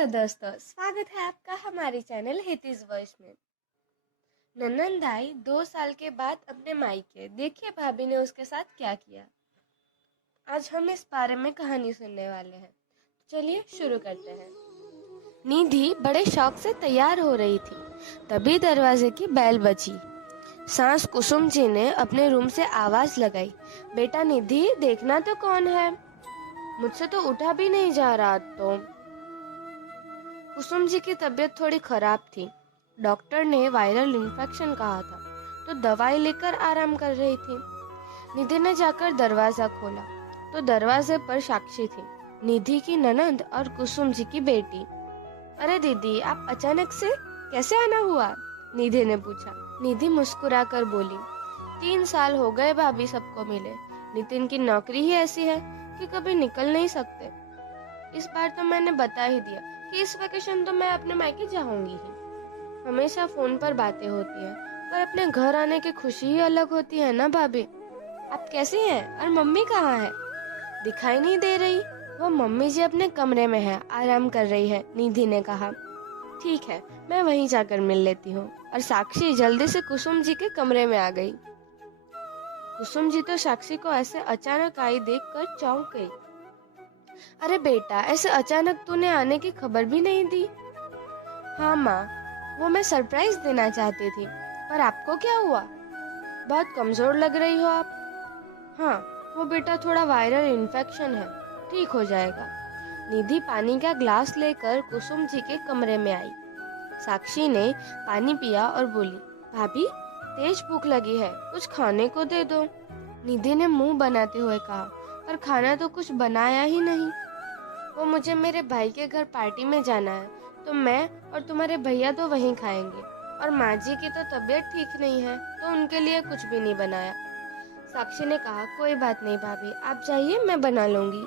Hello दोस्तों, स्वागत है आपका हमारे चैनल हितिस वॉइस में। नन्नन दाई 2 साल के बाद अपने मायके, देखिए भाभी ने उसके साथ क्या किया। आज हम इस बारे में कहानी सुनने वाले हैं। चलिए शुरू करते हैं। निधि बड़े शौक से तैयार हो रही थी, तभी दरवाजे की बेल बजी। सास कुसुम जी ने अपने रूम से आवाज लगाई, बेटा निधि, देखना तो कौन है। मुझसे तो उठा भी नहीं जा रहा। तो कुसुम जी की तबीयत थोड़ी खराब थी। डॉक्टर ने वायरल इन्फेक्शन कहा था, तो दवाई लेकर आराम कर रही थी। निधि ने जाकर दरवाजा खोला तो दरवाजे पर साक्षी थी, निधि की ननंद और कुसुम जी की बेटी। अरे दीदी, आप अचानक से कैसे आना हुआ? निधि ने पूछा। निधि मुस्कुराकर बोली, 3 साल हो गए भाभी सबको मिले। नितिन की नौकरी ही ऐसी है कि कभी निकल नहीं सकते। इस बार तो मैंने बता ही दिया कि इस वेकेशन तो मैं अपने मायके जाऊंगी ही। हमेशा फोन पर बातें होती हैं, पर अपने घर आने की खुशी ही अलग होती है ना भाभी। आप कैसी हैं? और मम्मी कहाँ है? दिखाई नहीं दे रही। वो मम्मी जी अपने कमरे में है, आराम कर रही है, निधि ने कहा। ठीक है, मैं वहीं जाकर मिल लेती हूँ। और साक्षी जल्दी से कुसुम जी के कमरे में आ गई। कुसुम जी तो साक्षी को ऐसे अचानक आई देखकर चौंक गई। अरे बेटा, ऐसे अचानक तूने आने की खबर भी नहीं दी। हाँ माँ, वो मैं सरप्राइज देना चाहती थी, पर आपको क्या हुआ? बहुत कमजोर लग रही हो आप। हाँ, वो बेटा थोड़ा वायरल इन्फेक्शन है, ठीक हो जाएगा। निधि पानी का ग्लास लेकर कुसुम जी के कमरे में आई। साक्षी ने पानी पिया और बोली, भाभी तेज भूख लगी है, कुछ खाने को दे दो। निधि ने मुंह बनाते हुए कहा, पर खाना तो कुछ बनाया ही नहीं। वो मुझे मेरे भाई के घर पार्टी में जाना है, तो मैं और तुम्हारे भैया तो वहीं खाएंगे। और माँ जी की तो तबीयत ठीक नहीं है, तो उनके लिए कुछ भी नहीं बनाया। साक्षी ने कहा, कोई बात नहीं भाभी, आप जाइए, मैं बना लूंगी।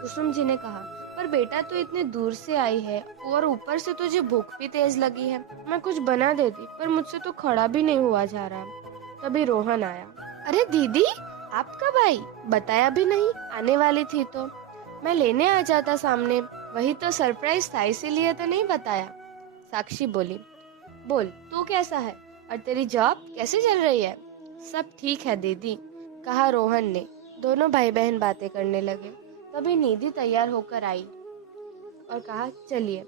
कुसुम जी ने कहा, पर बेटा तू इतने दूर से आई है और ऊपर से तुझे भूख भी तेज लगी है। मैं कुछ बना देती, पर मुझसे तो खड़ा भी नहीं हुआ जा रहा। तभी रोहन आया। अरे दीदी, आप कब आई? बताया भी नहीं। आने वाली थी तो मैं लेने आ जाता सामने। वही तो सरप्राइज था, इसीलिए तो नहीं बताया। साक्षी बोली। बोल, तू कैसा है और तेरी जॉब कैसे चल रही है? सब ठीक है दीदी, कहा रोहन ने। दोनों भाई बहन बातें करने लगे। तभी निधि तैयार होकर आई और कहा, चलिए।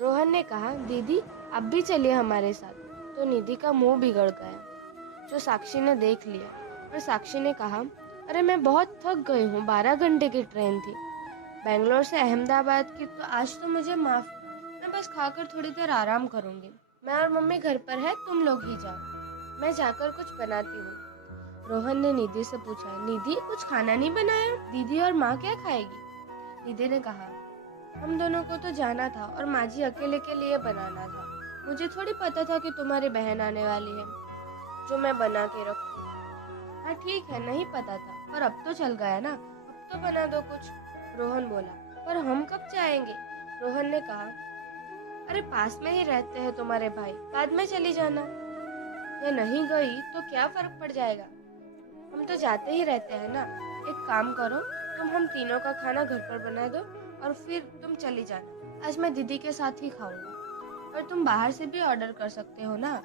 रोहन ने कहा, दीदी अब भी चलिए हमारे साथ। तो निधि का मुंह बिगड़ गया, जो साक्षी ने देख लिया। और साक्षी ने कहा, अरे मैं बहुत थक गई हूँ, 12 घंटे की ट्रेन थी बेंगलोर से अहमदाबाद की, तो आज तो मुझे माफ करो। मैं बस खाकर थोड़ी देर आराम करूंगी। मैं और मम्मी घर पर है, तुम लोग ही जाओ, मैं जाकर कुछ बनाती हूँ। रोहन ने निधि से पूछा, निधि कुछ खाना नहीं बनाया? दीदी और माँ क्या खाएगी? निधि ने कहा, हम दोनों को तो जाना था और माँ जी अकेले के लिए बनाना था। मुझे थोड़ी पता था कि तुम्हारी बहन आने वाली है, जो मैं बना के रखूं। हाँ ठीक है, नहीं पता था, पर अब तो चल गया ना, अब तो बना दो कुछ। रोहन बोला, पर हम कब जाएंगे? रोहन ने कहा, अरे पास में ही रहते हैं तुम्हारे भाई, बाद में चली जाना। मैं नहीं गई तो क्या फर्क पड़ जाएगा, हम तो जाते ही रहते हैं ना। एक काम करो, तुम हम तीनों का खाना घर पर बना दो और फिर तुम चली जाना। आज मैं दीदी के साथ ही खाऊंगा, और तुम बाहर से भी ऑर्डर कर सकते हो ना।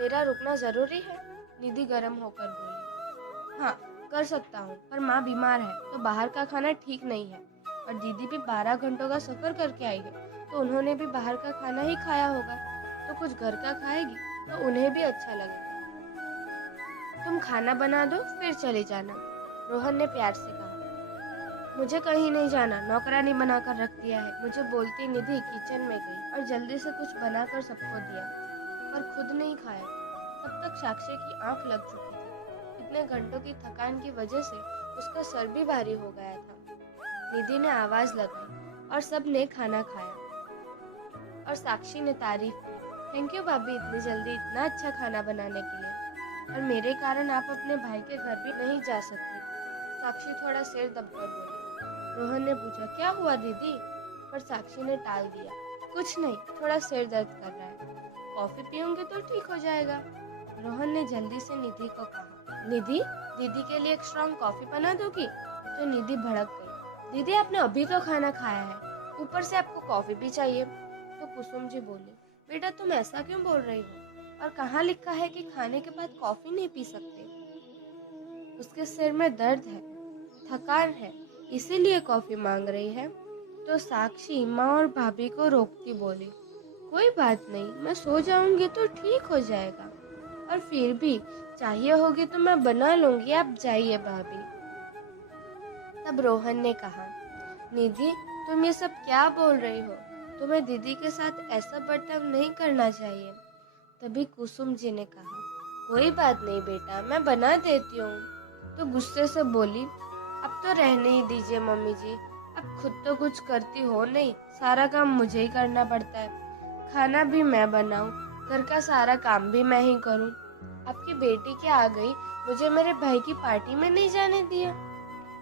मेरा रुकना जरूरी है? निधि गर्म होकर बोली। हाँ, कर सकता हूँ, पर माँ बीमार है तो बाहर का खाना ठीक नहीं है। और दीदी भी 12 घंटों का सफर करके आई है, तो उन्होंने भी बाहर का खाना ही खाया होगा, तो कुछ घर का खाएगी तो उन्हें भी अच्छा लगेगा। तुम खाना बना दो, फिर चले जाना, रोहन ने प्यार से कहा। मुझे कहीं नहीं जाना, नौकरानी बनाकर रख दिया है। मुझे बोलती निधि किचन में गई और जल्दी से कुछ बनाकर सबको दिया, पर खुद नहीं खाया। तब तक साक्षी की आंख लग चुकी थी। इतने घंटों की थकान की वजह से उसका सर भी भारी हो गया था। निधि ने आवाज लगाई और सब ने खाना खाया और साक्षी ने तारीफ की। थैंक यू भाभी, इतनी जल्दी इतना अच्छा खाना बनाने के लिए, और मेरे कारण आप अपने भाई के घर भी नहीं जा सकती। साक्षी थोड़ा सिर दबकर बोली। रोहन ने पूछा, क्या हुआ दीदी? पर साक्षी ने टाल दिया, कुछ नहीं, थोड़ा सिर दर्द कर रहा है, कॉफी पीऊंगी तो ठीक हो जाएगा। रोहन ने जल्दी से निधि को कहा, निधि दीदी के लिए एक स्ट्रॉन्ग कॉफी बना दोगी? तो निधि भड़क गई, दीदी आपने अभी तो खाना खाया है, ऊपर से आपको कॉफी भी चाहिए। तो कुसुम जी बोली, बेटा तुम ऐसा क्यों बोल रही हो, और कहाँ लिखा है कि खाने के बाद कॉफी नहीं पी सकते। उसके सिर में दर्द है, थकान है, इसीलिए कॉफी मांग रही है। तो साक्षी माँ और भाभी को रोकती बोली, कोई बात नहीं, मैं सो जाऊंगी तो ठीक हो जाएगा, और फिर भी चाहिए होगी तो मैं बना लूंगी, आप जाइए भाभी। तब रोहन ने कहा, निधि तुम ये सब क्या बोल रही हो, तुम्हें दीदी के साथ ऐसा बर्ताव नहीं करना चाहिए। तभी कुसुम जी ने कहा, कोई बात नहीं बेटा, मैं बना देती हूँ। तो गुस्से से बोली, अब तो रहने ही दीजिए मम्मी जी, अब खुद तो कुछ करती हो नहीं, सारा काम मुझे ही करना पड़ता है, खाना भी मैं बनाऊं, घर का सारा काम भी मैं ही करूं। आपकी बेटी क्या आ गई, मुझे मेरे भाई की पार्टी में नहीं जाने दिया।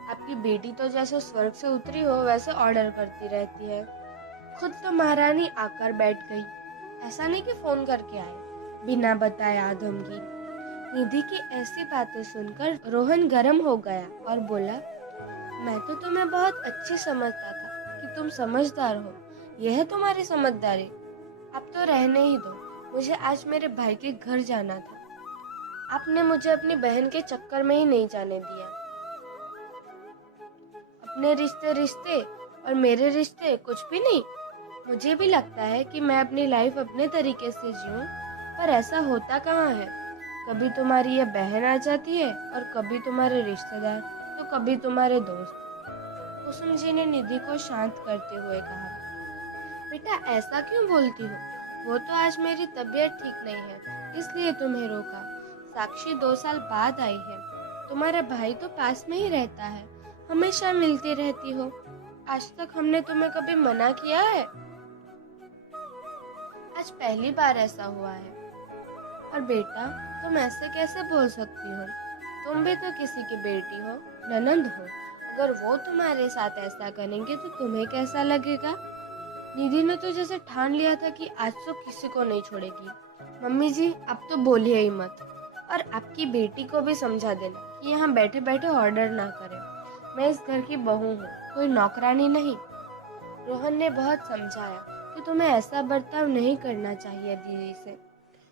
आपकी बेटी तो जैसे स्वर्ग से उतरी हो वैसे ऑर्डर करती रहती है, खुद तो महारानी आकर बैठ गई, ऐसा नहीं कि फोन करके आए, बिना बताए धमकी। निधि की ऐसी बातें सुनकर रोहन गर्म हो गया और बोला, मैं तो तुम्हें बहुत अच्छी समझता था कि तुम समझदार हो, यह है तुम्हारी समझदारी। अब तो रहने ही दो, मुझे आज मेरे भाई के घर जाना था, आपने मुझे अपनी बहन के चक्कर में ही नहीं जाने दिया। अपने रिश्ते रिश्ते और मेरे रिश्ते कुछ भी नहीं। मुझे भी लगता है कि मैं अपनी लाइफ अपने तरीके से जीऊं, पर ऐसा होता कहाँ है। कभी तुम्हारी ये बहन आ जाती है और कभी तुम्हारे रिश्तेदार, तो कभी तुम्हारे दोस्त। कुसुम जी ने निधि को शांत करते हुए कहा, बेटा ऐसा क्यों बोलती हो, वो तो आज मेरी तबीयत ठीक नहीं है इसलिए तुम्हें रोका। साक्षी 2 साल बाद आई है, तुम्हारा भाई तो पास में ही रहता है, हमेशा मिलती रहती हो, आज तक हमने तुम्हें कभी मना किया है? आज पहली बार ऐसा हुआ है। और बेटा तुम ऐसे कैसे बोल सकती हो, तुम भी तो किसी की बेटी हो, ननंद हो, अगर वो तुम्हारे साथ ऐसा करेंगे तो तुम्हें कैसा लगेगा। निधि ने तो जैसे ठान लिया था कि आज तो किसी को नहीं छोड़ेगी। मम्मी जी अब तो बोलिए ही मत, और आपकी बेटी को भी समझा देना कि यहाँ बैठे बैठे ऑर्डर ना करे, मैं इस घर की बहू हूँ, कोई नौकरानी नहीं। रोहन ने बहुत समझाया कि तुम्हें ऐसा बर्ताव नहीं करना चाहिए दीदी से,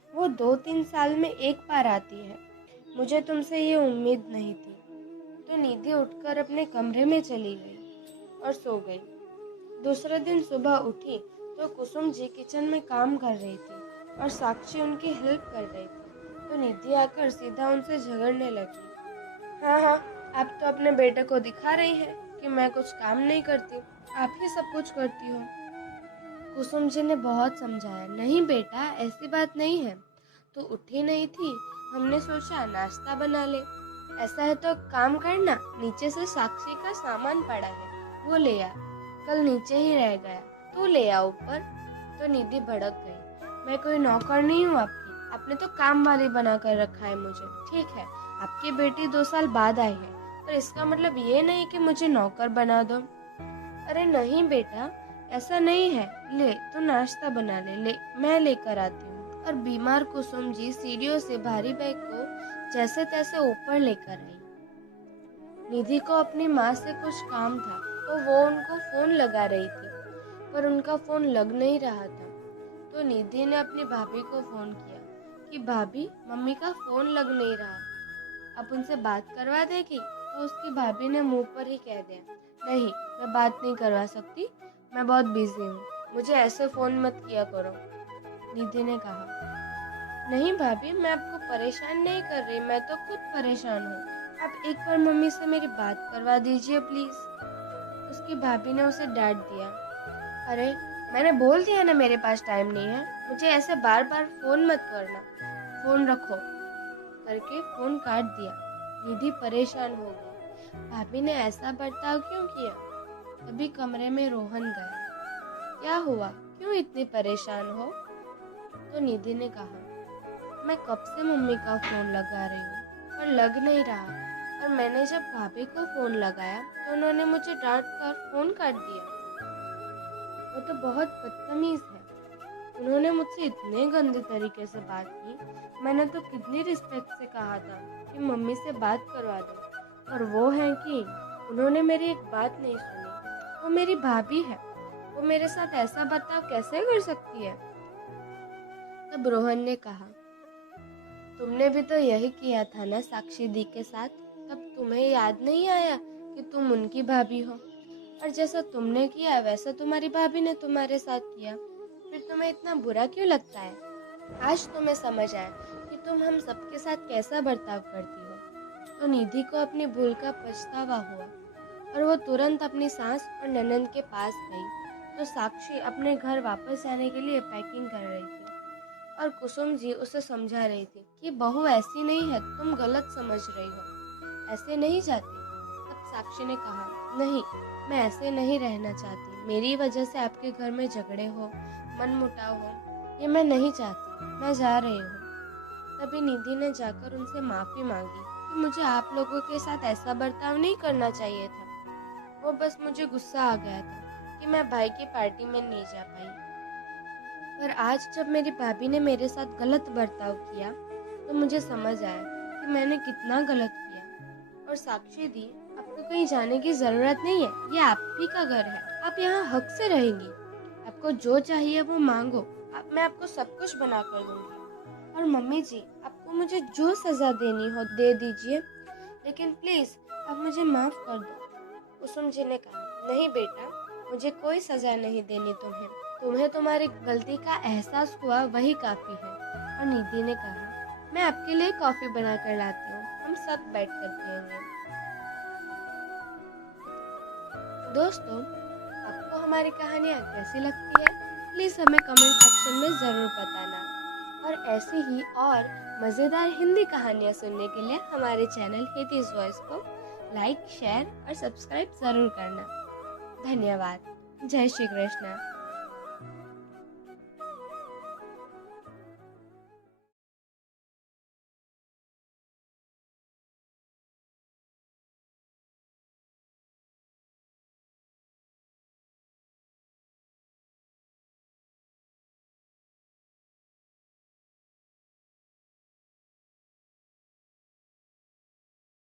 वो 2-3 साल में एक बार आती है, मुझे तुमसे ये उम्मीद नहीं थी। तो निधि उठकर अपने कमरे में चली गई और सो गई। दूसरे दिन सुबह उठी तो कुसुम जी किचन में काम कर रही थी और साक्षी उनकी हेल्प कर रही थी। तो निधि आकर सीधा उनसे झगड़ने लगी, हाँ हाँ, आप तो अपने बेटे को दिखा रही हैं कि मैं कुछ काम नहीं करती, आप ही सब कुछ करती हो। कुसुम जी ने बहुत समझाया, नहीं बेटा ऐसी बात नहीं है, तो उठी नहीं थी, हमने सोचा नाश्ता बना ले। ऐसा है तो काम करना, नीचे से साक्षी का सामान पड़ा है वो ले आ, कल नीचे ही रह गया, तू ले आ ऊपर। तो निधि भड़क गई, मैं कोई नौकर नहीं हूँ आपकी, आपने तो काम वाली बना कर रखा है मुझे। ठीक है आपकी बेटी 2 साल बाद आई है, पर इसका मतलब ये नहीं कि मुझे नौकर बना दो। अरे नहीं बेटा ऐसा नहीं है, ले तू नाश्ता बना ले, ले मैं लेकर आती हूँ। और बीमार कुसुम जी सीढ़ियों से भारी बैग को जैसे तैसे ऊपर लेकर आई। निधि को अपनी माँ से कुछ काम था तो वो उनको फोन लगा रही थी, पर उनका फोन लग नहीं रहा था। तो निधि ने अपनी भाभी को फोन किया कि भाभी मम्मी का फोन लग नहीं रहा, अब उनसे बात करवा देगी। तो उसकी भाभी ने मुंह पर ही कह दिया, नहीं मैं बात नहीं करवा सकती, मैं बहुत बिजी हूँ, मुझे ऐसे फोन मत किया करो। निधि ने कहा, नहीं भाभी मैं आपको परेशान नहीं कर रही, मैं तो खुद परेशान हूँ, आप एक बार मम्मी से मेरी बात करवा दीजिए प्लीज। उसकी भाभी ने उसे डांट दिया, अरे मैंने बोल दिया ना मेरे पास टाइम नहीं है, मुझे ऐसे बार बार फोन मत करना, फोन रखो करके फोन काट दिया। निधि परेशान हो गई, भाभी ने ऐसा बर्ताव क्यों किया। तभी कमरे में रोहन गया, क्या हुआ, क्यों इतनी परेशान हो। तो निधि ने कहा, मैं कब से मम्मी का फोन लगा रही हूँ पर लग नहीं रहा, और मैंने जब भाभी को फोन लगाया तो उन्होंने मुझे डांट कर फोन काट दिया। वो तो बहुत बदतमीज है, उन्होंने मुझसे इतने गंदे तरीके से बात की, मैंने तो कितनी रिस्पेक्ट से कहा था कि मम्मी से बात करवा दो, और वो है कि उन्होंने मेरी एक बात नहीं सुनी। वो मेरी भाभी है, वो मेरे साथ ऐसा बर्ताव कैसे कर सकती है? तब रोहन ने कहा, तुमने भी तो यही किया था ना साक्षी दी के साथ। तब तुम्हें याद नहीं आया कि तुम उनकी भाभी हो, और जैसा तुमने किया वैसा तुम्हारी भाभी ने तुम्हारे साथ किया। फिर तुम्हें इतना बुरा क्यों लगता है? आज तुम्हें समझ आया कि तुम हम सबके साथ कैसा बर्ताव करती हो। तो निधि को अपनी भूल का पछतावा हुआ और वो तुरंत अपनी सास और ननंद के पास गई। तो साक्षी अपने घर वापस जाने के लिए पैकिंग कर रही थी और कुसुम जी उसे समझा रही थी कि बहू ऐसी नहीं है, तुम गलत समझ रही हो, ऐसे नहीं जाती। तब साक्षी ने कहा, नहीं, मैं ऐसे नहीं रहना चाहती। मेरी वजह से आपके घर में झगड़े हो, मनमुटाव हो, ये मैं नहीं चाहती। मैं जा रही हूँ। तभी निधि ने जाकर उनसे माफी मांगी कि मुझे आप लोगों के साथ ऐसा बर्ताव नहीं करना चाहिए था। वो बस मुझे गुस्सा आ गया था कि मैं भाई की पार्टी में नहीं जा पाई। पर आज जब मेरी भाभी ने मेरे साथ गलत बर्ताव किया तो मुझे समझ आया कि मैंने कितना गलत किया। और साक्षी दी, आपको कहीं जाने की जरूरत नहीं है, ये आप ही का घर है, आप यहाँ हक से रहेंगी। आपको जो चाहिए वो मांगो, मैं आपको सब कुछ बना कर दूंगी। और मम्मी जी, आपको मुझे जो सजा देनी हो दे दीजिए, लेकिन प्लीज आप मुझे माफ कर दो। कुसुम जी ने कहा, नहीं बेटा, मुझे कोई सजा नहीं देनी तुम्हें तुम्हारी गलती का एहसास हुआ वही काफी है। और निधि ने कहा, मैं आपके लिए कॉफी बना कर लाती हूँ, हम सब बैठ कर पियेंगे। दोस्तों, आपको हमारी कहानियाँ कैसी लगती है? प्लीज हमें कमेंट सेक्शन में जरूर बताना। और ऐसी ही और मजेदार हिंदी कहानियाँ सुनने के लिए हमारे चैनल हितीज वॉइस को लाइक, शेयर और सब्सक्राइब जरूर करना। धन्यवाद। जय श्री कृष्ण।